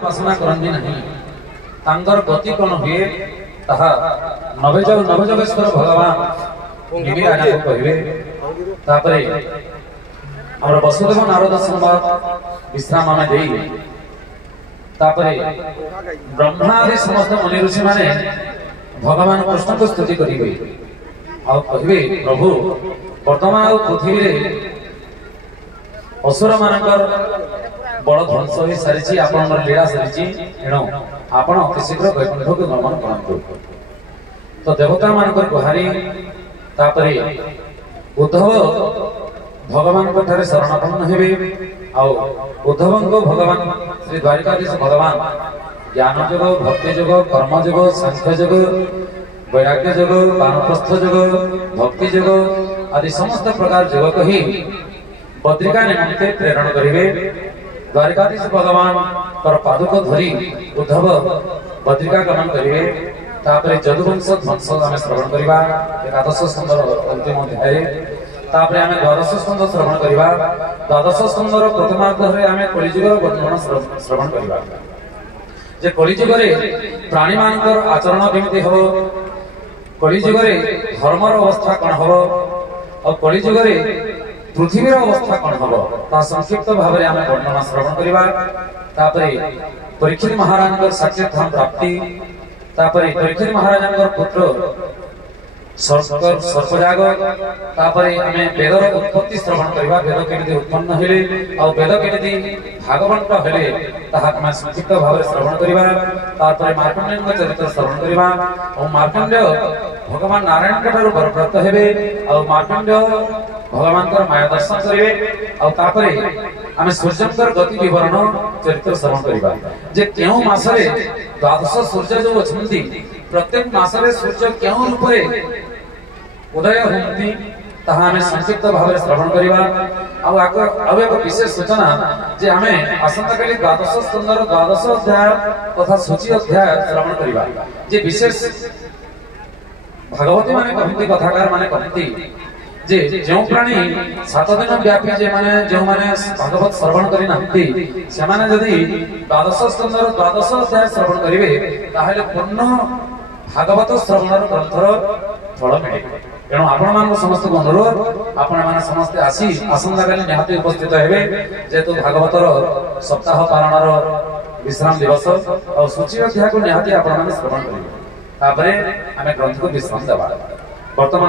उपासना करंदी नहीं तांगर गति कोन हुए ताहा नवजोगेश्वर भगवान निमित आना को कहिबे तापरे हमर वसुदेव नारद संवाद विश्राम में देई तापरे ब्रह्मा आदि समस्त मुनि ऋषि माने भगवान कृष्ण को स्तुति करिबे आ कहिबे प्रभु वर्तमान पृथ्वी रे असुर मानकर बड़ ध्वंस हो सारी आपण लीला सारी एणु आपण अति शीघ्र वैकुंठ को गमन करंतु तो देवता मानकर गुहारी तापरे उद्धव भगवान को ठारे शरणापन्न हेबे आ उद्धव को भगवान श्री द्वारिकाधीश भगवान ज्ञान जोग भक्ति जोग कर्म जोग सांख्य जोग वैराग्य जोग वानप्रस्थ जोग भक्ति जोग आदि समस्त प्रकार जोग कही बद्रिका निमंते प्रेरण करिवे द्वारिकाधीश भगवान पर पादुक धरी उद्धव बद्रिका गमन करिवे तापरे जदुवंश ध्वंस आमे श्रवण करिबा एकादश स्कंदर अंतिम अध्याय तापरे आमे द्वादश स्कंद श्रवण करिबा द्वादश स्कंदर प्रथमार्ध रे आमे कलिजुगर वर्णन श्रवण करिबा जे कलिजुगरे प्राणी मानकर आचरण केमिति हबो कलिजुगरे धर्मर अवस्था कोन हबो और कलिजुगरे पृथ्वीर अवस्था कौन हम संक्षिप्त भाव में वर्णना श्रवण करवा परीक्षित महाराज साक्षात धाम प्राप्ति परीक्षित महाराज पुत्र सर्पजाग आमे वेदर उत्पत्ति श्रवण करवा वेद केमिति उत्पन्न हेले और वेद केमिति भागवंत हेले ताहा संक्षिप्त भाव में श्रवण करवा मार्कंडेय चरित्र श्रवण करवा और मार्कंडेय भगवान नारायण के ठारू वर प्राप्त हेबे और मार्कंडेय भगवान माया दर्शन करेंगे और तापरे आमे सूर्यंकर गति विवरण चरित्र श्रवण करबा जे केउ मासरे द्वादश सूर्य जो अछंती प्रत्येक मासरे सूर्य केउ रूप रे उदय होंती ताहा आमे संक्षिप्त भाव में श्रवण करबा अब एक विशेष सूचना जे आमे आसंता काली द्वादश स्कंदर द्वादश अध्याय तथा सूची अध्याय श्रवण करबा जे विशेष भागवती माने कहती कथाकार माने कहती जे जो प्राणी 7 दिन व्यापी जे माने जो माने भागवत श्रवण करि नांती से माने यदि द्वादश स्कंदर द्वादश अध्याय श्रवण करिवे ताहेले पूर्ण भागवत श्रवणर ग्रंथर फल मिले एणु आपण मान समस्त अनुरोध आपण मान समस्त आसी आसंता काली निहाती उपस्थित हेबे जेतु भागवतर सप्ताह पारणर विश्राम दिवस और सूची अध्याय को निहाती आपण मान श्रवण करिवे तापरे आमे ग्रंथ को विश्राम देबा वर्तमान